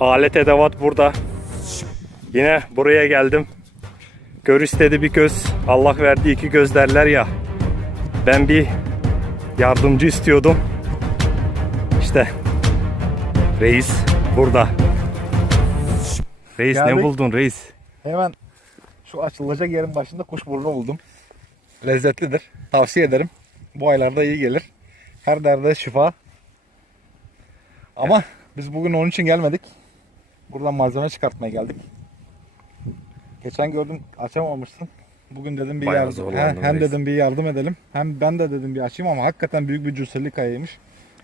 Alet edevat burada. Yine buraya geldim. Gör istedi bir göz, Allah verdi iki göz derler ya. Ben bir yardımcı istiyordum. İşte reis burada. Reis ne Geldik. buldun reis? Hemen şu açılacak yerin başında kuş burnu buldum. Lezzetlidir. Tavsiye ederim. Bu aylarda iyi gelir. Her derde şifa. Ama biz bugün onun için gelmedik. Buradan malzeme çıkartmaya geldik. Geçen gördüm açamamışsın. Bugün dedim bir Bayağı yardım. He, hem reis. dedim bir yardım edelim. Hem ben de dedim bir açayım ama hakikaten büyük bir cüsseli kayaymış.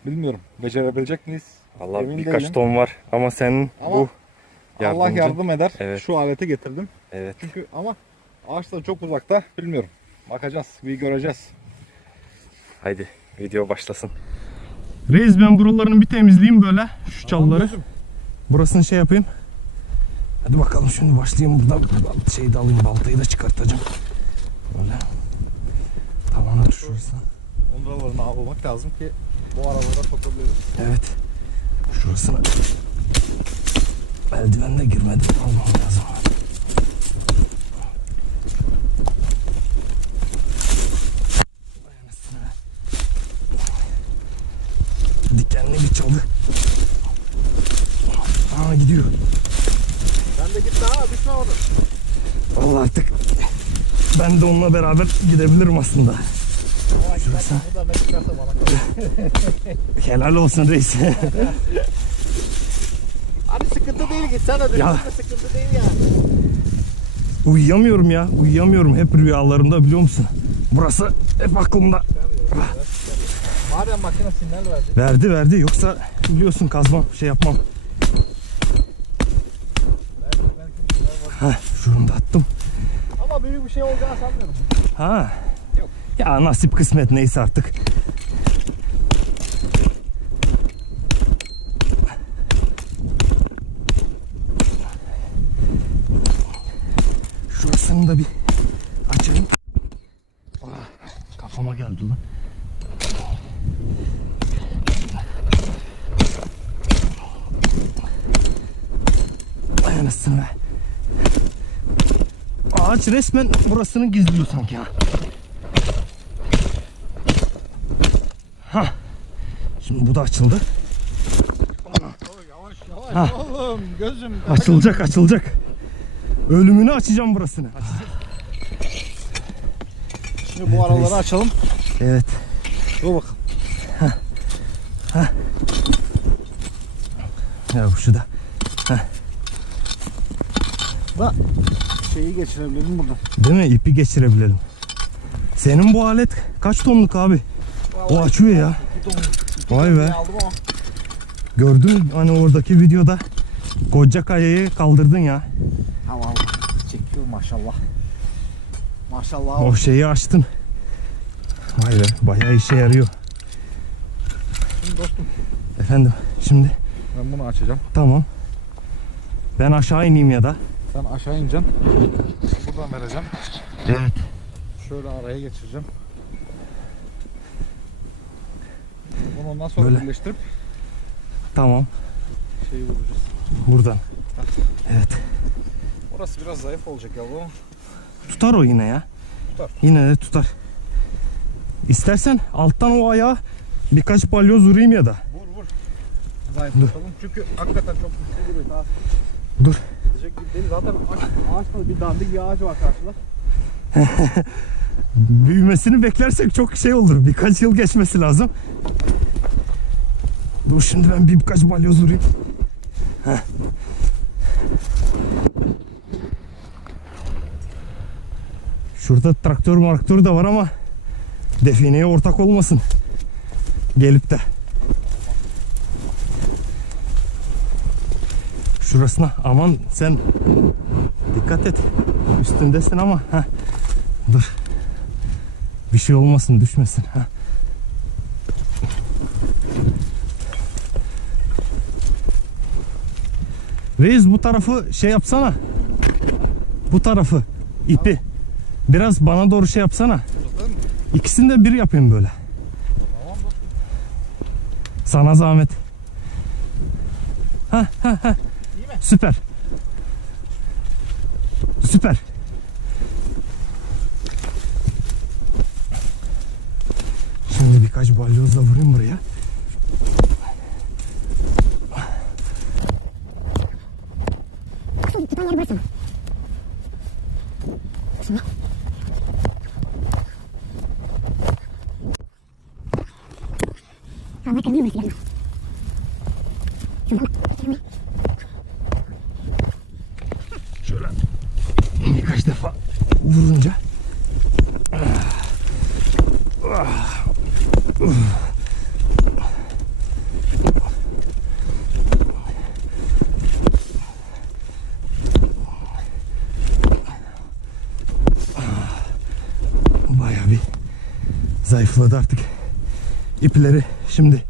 Bilmiyorum. Becerebilecek miyiz? Allah Emin birkaç değilim. ton var ama senin Ama bu Allah yardımcın. yardım eder. Evet. Şu aleti getirdim. Evet. Çünkü ama ağaçlar çok uzakta bilmiyorum. Bakacağız, bir göreceğiz. Haydi video başlasın. Reis ben buralarını bir temizleyeyim böyle şu çalıları. Burasını şey yapayım. Hadi bakalım şimdi başlayayım buradan. Buradan şeyi de alayım baltayı da çıkartacağım. Böyle. Tamamdır şurası. Ondalarını almak lazım ki bu aralara sokabiliriz. Evet. Şurasına eldivenle girmedim. Almam lazım. Dikenli bir çalı. Aa gidiyor. Sen de git daha düşme orada. Vallahi artık ben de onunla beraber gidebilirim aslında. Şurası. Helal olsun reis. Hani sıkıntı değil git sen de Ya. sıkıntı değil yani. Uyuyamıyorum ya. Uyuyamıyorum hep rüyalarımda biliyor musun? Burası hep aklımda. Madem makine sinyal verdi. Verdi verdi yoksa biliyorsun kazmam şey yapmam. Ha şunu da attım. Büyük bir şey olacağını sanmıyorum. Ha. Yok. Ya nasip kısmet neyse artık. Şurasını da bir açayım. Ah, kafama geldi lan. Ay anasını be. Ağaç resmen burasını gizliyor sanki ha. Ha. Şimdi bu da açıldı. Yavaş yavaş Ha. oğlum gözüm. Açılacak açılacak. Ölümünü açacağım burasını. Şimdi bu araları açalım. Evet. Dur bakalım. Ya bu şu da. Da şeyi geçirebilirim buradan. Değil mi? İpi geçirebilelim. Senin bu alet kaç tonluk abi? O açıyor ya. Vay be. Gördün mü hani oradaki videoda koca kayayı kaldırdın ya. Tamam. Çekiyor maşallah. Maşallah. O şeyi açtın. Vay be bayağı işe yarıyor. Şimdi dostum Efendim şimdi ben bunu açacağım. tamam. Ben aşağı ineyim ya da. Sen aşağı ineceksin. Buradan vereceğim. Evet. Şöyle araya geçireceğim. Bunu ondan sonra Böyle. birleştirip Tamam. şeyi vuracağız. Buradan. Evet. Orası biraz zayıf olacak ya bu. Tutar o yine ya. Tutar. Yine de tutar. İstersen alttan o ayağa birkaç balyoz vurayım ya da. Vur vur. Zayıf Dur. tutalım çünkü hakikaten çok güçlü duruyor. Daha Dur. Gidecek gibi. Zaten ağaç, ağaçta bir dandik bir ağaç var karşıda. Büyümesini beklersek çok şey olur. Birkaç yıl geçmesi lazım. Dur şimdi ben bir birkaç balyoz vurayım. Heh. Şurada traktör marktör de var ama defineye ortak olmasın. Gelip de. Şurasına aman sen dikkat et. Üstündesin ama heh. dur. Bir şey olmasın düşmesin. Heh. Reis bu tarafı şey yapsana. Bu tarafı ipi. Biraz bana doğru şey yapsana. İkisini de bir yapayım böyle. Sana zahmet. Ha ha ha. Süper. Süper. Şimdi birkaç balyozla vurayım buraya. Tutan yeri burası mı? Şimdi. Tamam, bakın bir burası galiba. Şuradan. Şuradan. Şöyle birkaç defa vurunca Bayağı bir zayıfladı artık. İpleri şimdi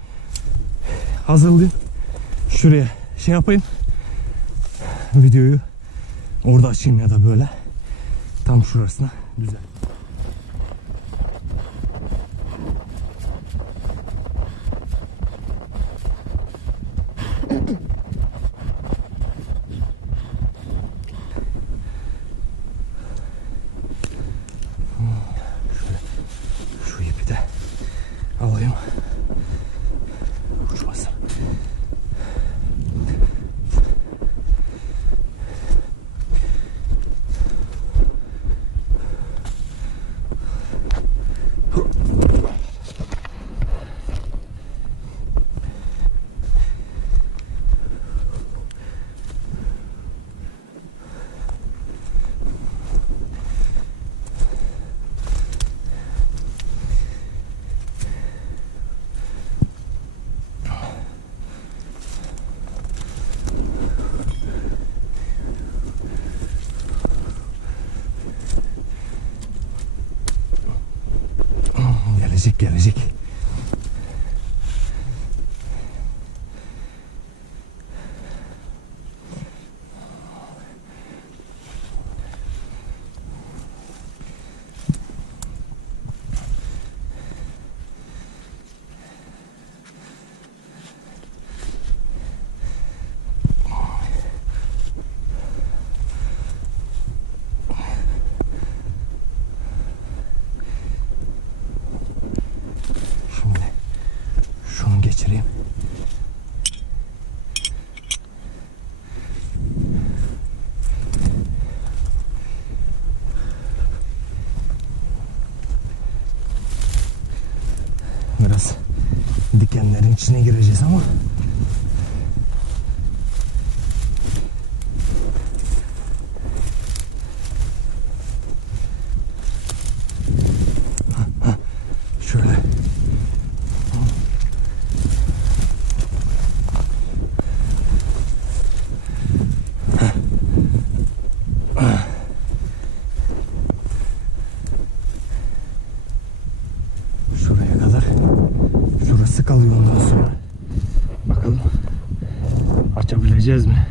hazırlayayım. Şuraya şey yapayım. Videoyu Orada açayım ya da böyle. Tam şurasına güzel. Şöyle şu ipi de alayım. Uçmasın. Gelecek gelecek. Şimdi geçireyim. Biraz dikenlerin içine gireceğiz ama şöyle Şuraya kadar. Şurası kalıyor ondan sonra. Bakalım. Açabileceğiz mi?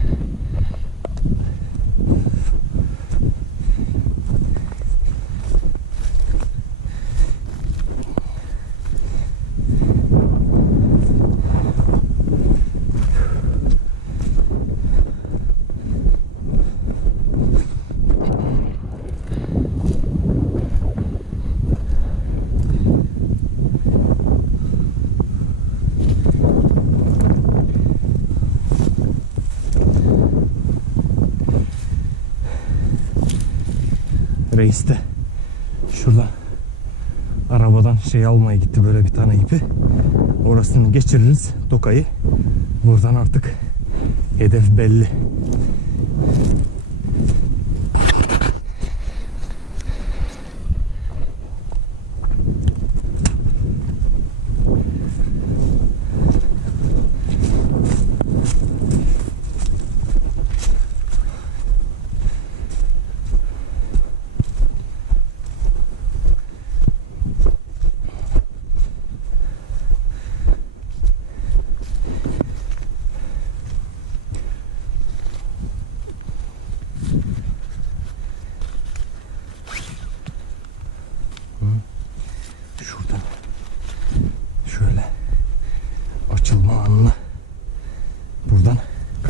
Reis de şuradan arabadan şey almaya gitti böyle bir tane ipi. Orasını geçiririz tokayı. Buradan artık hedef belli.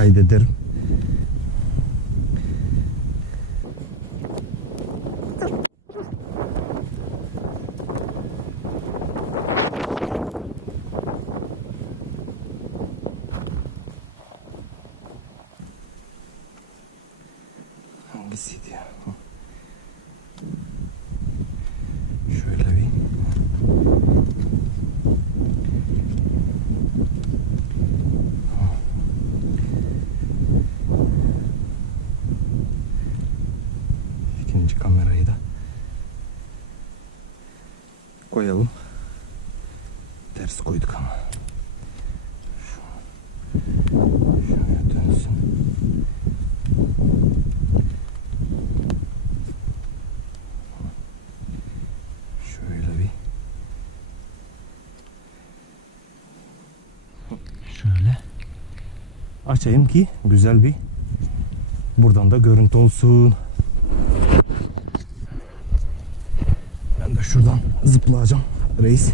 Kaydederim. Hangisiydi ya? Hı. Şöyle bir İkinci kamerayı da koyalım. Ters koyduk ama. Şu- Şuraya dönsün. Şöyle bir şöyle açayım ki güzel bir buradan da görüntü olsun. Ben de şuradan zıplayacağım reis.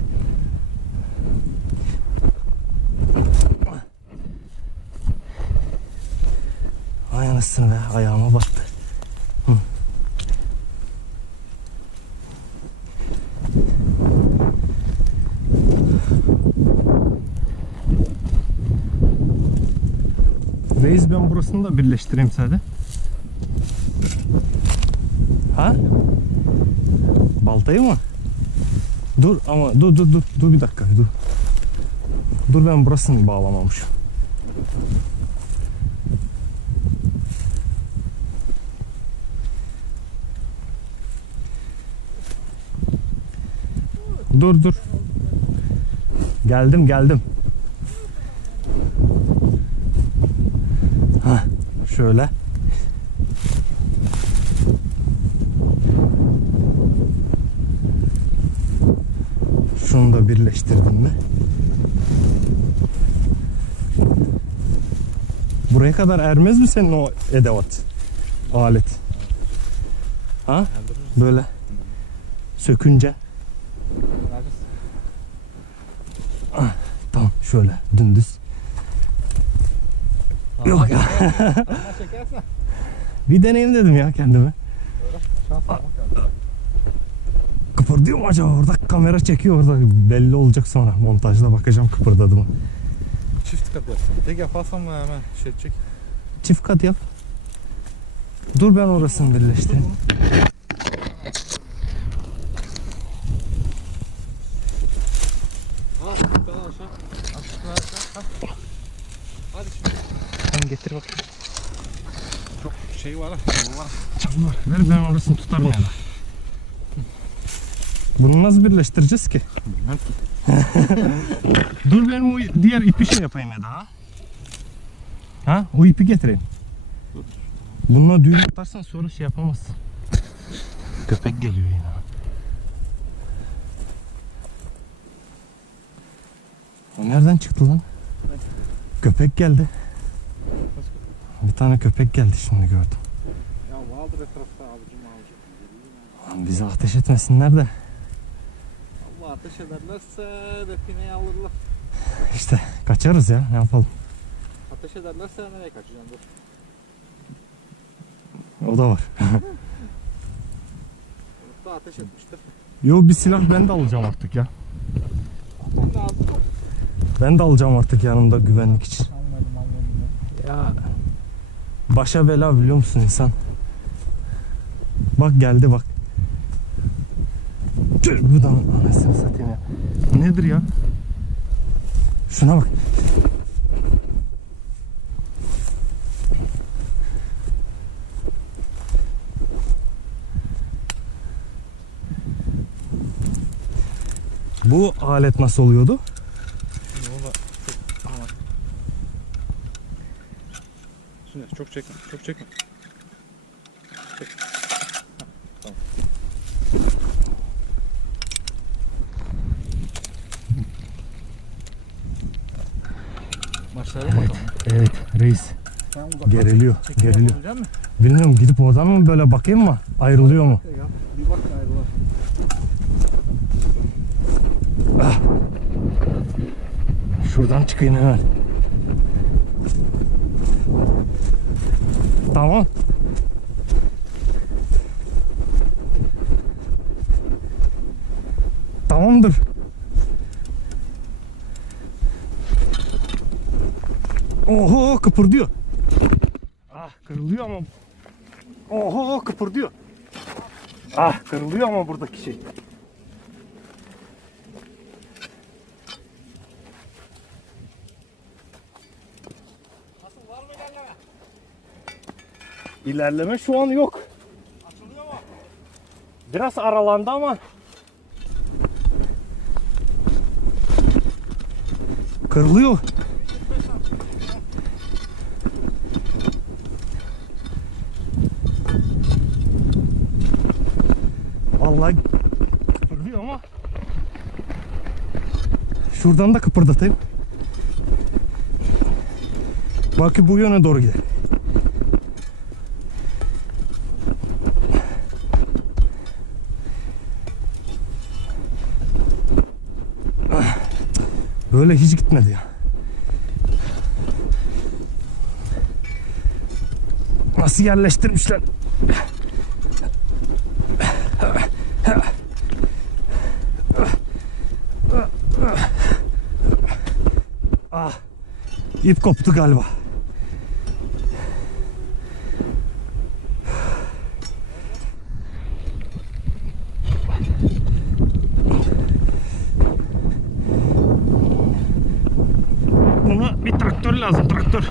Ay anasını be ayağıma battı. Burasını da birleştireyim sadece. Ha? Baltayı mı? Dur ama dur dur dur dur bir dakika dur. Dur ben burasını bağlamamışım. Dur dur. Geldim geldim. Ha şöyle. Şunu da birleştirdim mi? Buraya kadar ermez mi senin o edevat? Alet. Ha? Böyle sökünce. Tamam şöyle dümdüz. Çekersen. Bir deneyim dedim ya kendime. Kıpırdıyor mu acaba? Orada kamera çekiyor orada. Belli olacak sonra. Montajda bakacağım kıpırdadı mı. Çift kat yap. Tek yaparsan hemen şey çek. Çift kat yap. Dur ben orasını birleştireyim. Al. Daha aşağı. Aşağı aşağı. Hadi şimdi. Sen getir bak. Çok şey var. Çam. Ver ben orasını tutarım ya. Bunu nasıl birleştireceğiz ki? Bilmem ki. Dur benim o diğer ipi şey yapayım ya daha. Ha? O ipi getireyim. Bununla düğüm atarsan sonra şey yapamazsın. Köpek geliyor yine. O nereden çıktı lan? Köpek geldi. Bir tane köpek geldi şimdi gördüm. Etrafta avcı mavcı. Lan bize ateş etmesinler de. Allah ateş ederlerse defineyi alırlar. İşte kaçarız ya ne yapalım. Ateş ederlerse nereye kaçacaksın. O da var. Da ateş etmiştir. Yo bir silah ben de alacağım artık ya. Lazım. Ben de alacağım artık yanımda güvenlik için. Anladım anladım. Ya başa bela biliyor musun insan? Bak geldi bak. Tüh, Bu da anasını satayım ya. Nedir ya? Şuna bak. Bu alet nasıl oluyordu? Çok çekme, çok çekme. Çek. Heh, Tamam. Başlayalım bakalım. Evet reis. Sen uzaklaşın. Geriliyor? Bilmiyorum gidip oradan mı böyle bakayım mı? Ayrılıyor mu? Bir bak ayrılar. Şu Şuradan çıkayım hemen. Tamam. Tamamdır. Oho kıpırdıyor. Kırılıyor ama. Oho kıpırdıyor. Ah kırılıyor ama buradaki şey. İlerleme şu an yok. Biraz aralandı ama. Kırılıyor. Vallahi kıpırdıyor ama. Şuradan da kıpırdatayım. Belki bu yöne doğru gider. Böyle hiç gitmedi ya. Nasıl yerleştirmişler? Ip koptu galiba. Buna bir traktör lazım, traktör.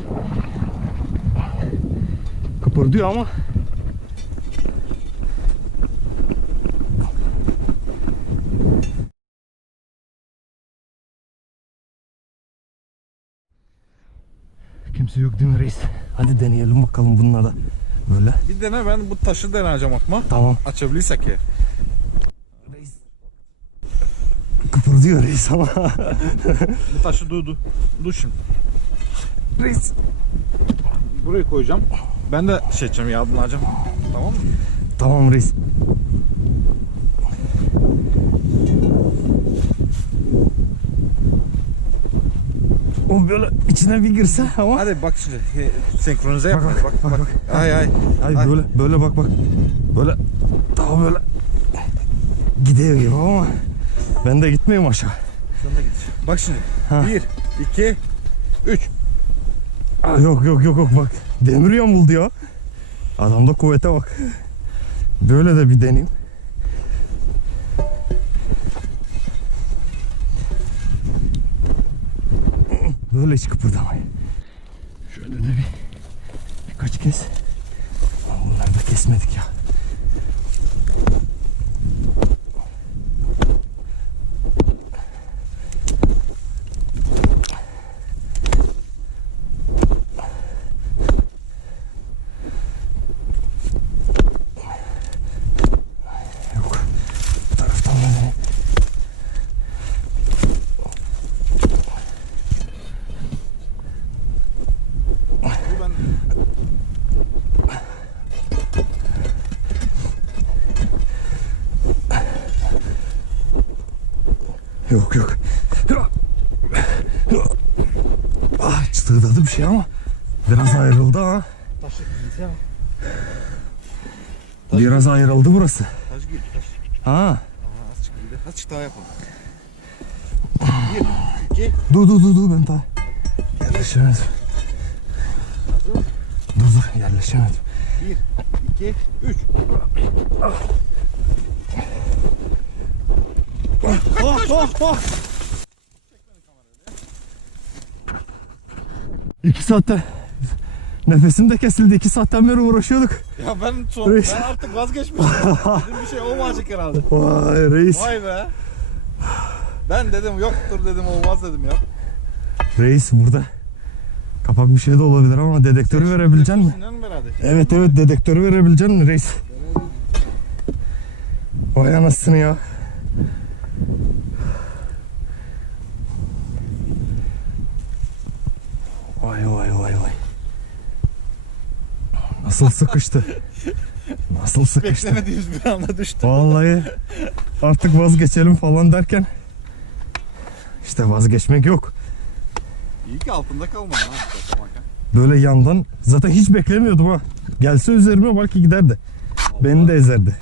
Kıpırdıyor ama. Yok değil mi reis? Hadi deneyelim bakalım bununla da. Böyle. Bir dene ben bu taşı deneyeceğim atma. Tamam. Açabilirsek ya. Reis. Kıpırdıyor reis ama. Bu taşı durdu. Dur şimdi. reis. Buraya koyacağım. Ben de şey edeceğim yardımlayacağım. Tamam mı? Tamam reis. O böyle içine bir girse ama. Hadi bak şimdi. Senkronize yap. Bak, bak, Bak bak. bak, Ay ay. Ay Ay. böyle böyle bak bak. Böyle daha böyle gidiyor gibi ama ben de gitmiyorum aşağı. Sen de git. Bak şimdi. Ha. Bir, iki, üç. Aa, yok yok yok yok bak. Demir yamuldu ya. Adamda kuvvete bak. Böyle de bir deneyim. Böyle hiç kıpırdamayın. Şöyle de bir birkaç kez. Lan bunları da kesmedik ya. Yok. Bu taraftan da deneyim. Bu ben Yok yok. Ah çıtırdadı bir şey ama biraz ayrıldı ha. Biraz ayrıldı burası. Taş giy. Taş. Ha. Azıcık giy de. Azıcık daha yapalım. Bir, iki, Dur dur dur dur ben daha yerleşemedim. Dur dur yerleşemedim. bir, iki, üç. Oh oh oh. İki saatte nefesim de kesildi. İki saatten beri uğraşıyorduk. Ya ben son, Reis. ben artık vazgeçmiştim. dedim bir şey olmayacak herhalde. Vay reis. Vay be. Ben dedim yoktur dedim olmaz dedim ya. Reis burada. Kapak bir şey de olabilir ama dedektörü verebilecek? Sinan mı herhalde? Evet evet dedektörü verebilecek misin reis? Vay anasını ya. Vay vay vay vay. Nasıl sıkıştı? Nasıl sıkıştı? Beklemediğimiz bir anda düştü. Vallahi artık vazgeçelim falan derken işte vazgeçmek yok. İyi ki altında kalmadın ha. Böyle yandan zaten hiç beklemiyordum ha. Gelse üzerime belki giderdi. Beni de ezerdi.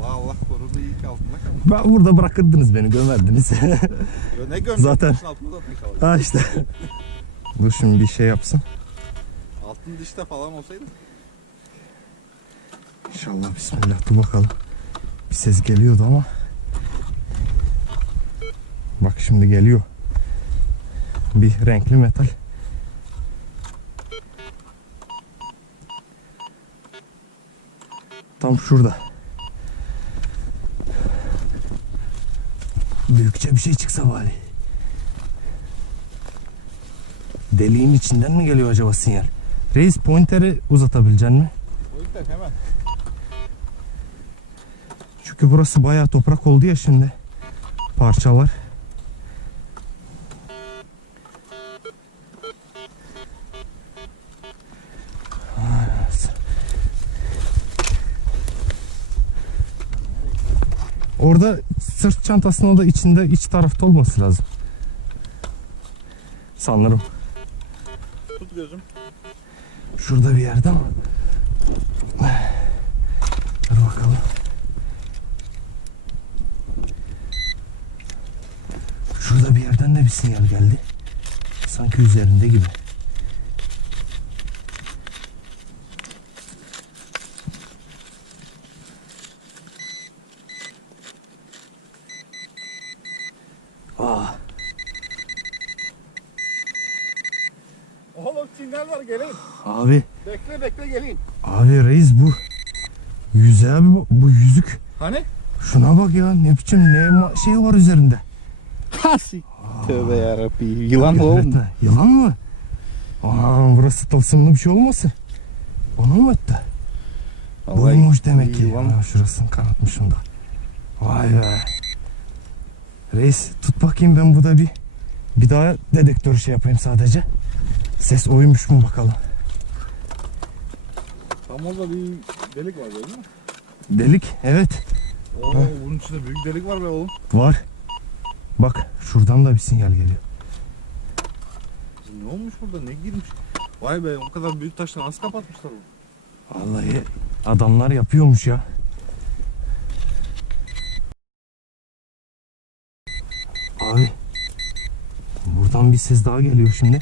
Allah Allah korudu iyi ki altında kalmadın. Ben burada bırakırdınız beni gömerdiniz. Ne gömdün? Zaten- ha işte. Dur şimdi bir şey yapsın. Altın dişte falan olsaydı. İnşallah bismillah dur bakalım. Bir ses geliyordu ama. Bak şimdi geliyor. Bir renkli metal. Tam şurada. Büyükçe bir şey çıksa bari. Deliğin içinden mi geliyor acaba sinyal? Reis pointeri uzatabilecek mi? Yüzden hemen. Çünkü burası bayağı toprak oldu ya şimdi. Parçalar. Orada sırt çantasının da içinde iç tarafta olması lazım. Sanırım. Tut gözüm. Şurada bir yerde ama. Dur bakalım. Şurada bir yerden de bir sinyal geldi. Sanki üzerinde gibi. Aa, Oğlum sinyal var gelin. abi, Bekle bekle gelin. abi reis bu. Yüze abi bu, bu yüzük. Hani? Şuna bak ya ne biçim ne ma- şey var üzerinde. Hasik. Tövbe yarabbi. Yılan mı oğlum? Yılan mı? Aa, burası tılsımlı bir şey olmasın? Onu mu etti? Buymuş demek ki. Yılan. Ha, şurasını kanatmışım da. Vay be. Reis tut bakayım ben bu da bir bir daha dedektör şey yapayım sadece. Ses oymuş mu bakalım. Tam orada bir delik var değil mi? Delik evet Oo bunun içinde büyük delik var be oğlum. var. Bak şuradan da bir sinyal geliyor. Ne olmuş burada? Ne girmiş? Vay be o kadar büyük taşla nasıl kapatmışlar bunu? Vallahi adamlar yapıyormuş ya. Abi. Buradan bir ses daha geliyor şimdi.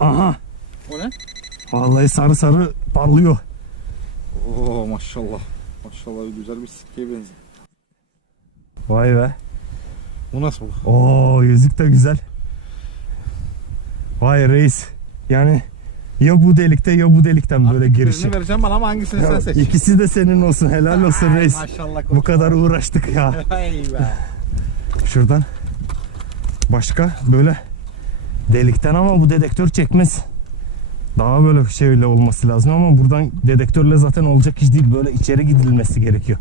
Aha. O ne? Vallahi sarı sarı parlıyor. Oo maşallah. Maşallah güzel bir sikkeye benziyor. Vay be. Bu nasıl bu? Oo yüzük de güzel. Vay reis. Yani ya bu delikte ya bu delikten böyle girişi. Vereceğim bana ama hangisini sen seç. İkisi de senin olsun. Helal olsun Ay, reis. Maşallah Bu kadar uğraştık ya. Be. Şuradan başka böyle delikten ama bu dedektör çekmez. Daha böyle şeyle olması lazım ama buradan dedektörle zaten olacak iş değil. Böyle içeri gidilmesi gerekiyor.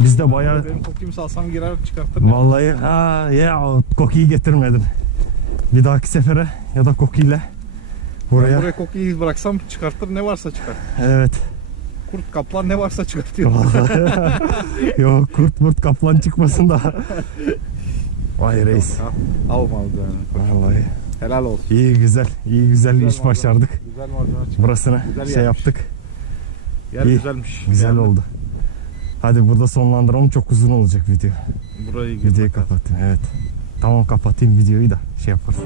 Biz de bayağı Benim kokimi salsam girer çıkartır. ne? vallahi ha ya o kokiyi getirmedim. Bir dahaki sefere ya da kokiyle Ben buraya. Buraya kokiyi bıraksam çıkartır ne varsa çıkar. Evet. Kurt kaplan ne varsa çıkartıyor. Vallahi. Yok kurt murt kaplan çıkmasın da. Vay reis. Al- Almadı yani. Vallahi Helal olsun. iyi güzel. iyi güzel, Güzel iş malzeme. başardık. Güzel çıktı. Burasını Güzel şey yaptık. Yer iyi. güzelmiş. Güzel Beğendim. oldu. Hadi burada sonlandıralım. Çok uzun olacak video. Burayı Videoyu kapatayım. Evet. Tamam kapatayım videoyu da şey yaparız.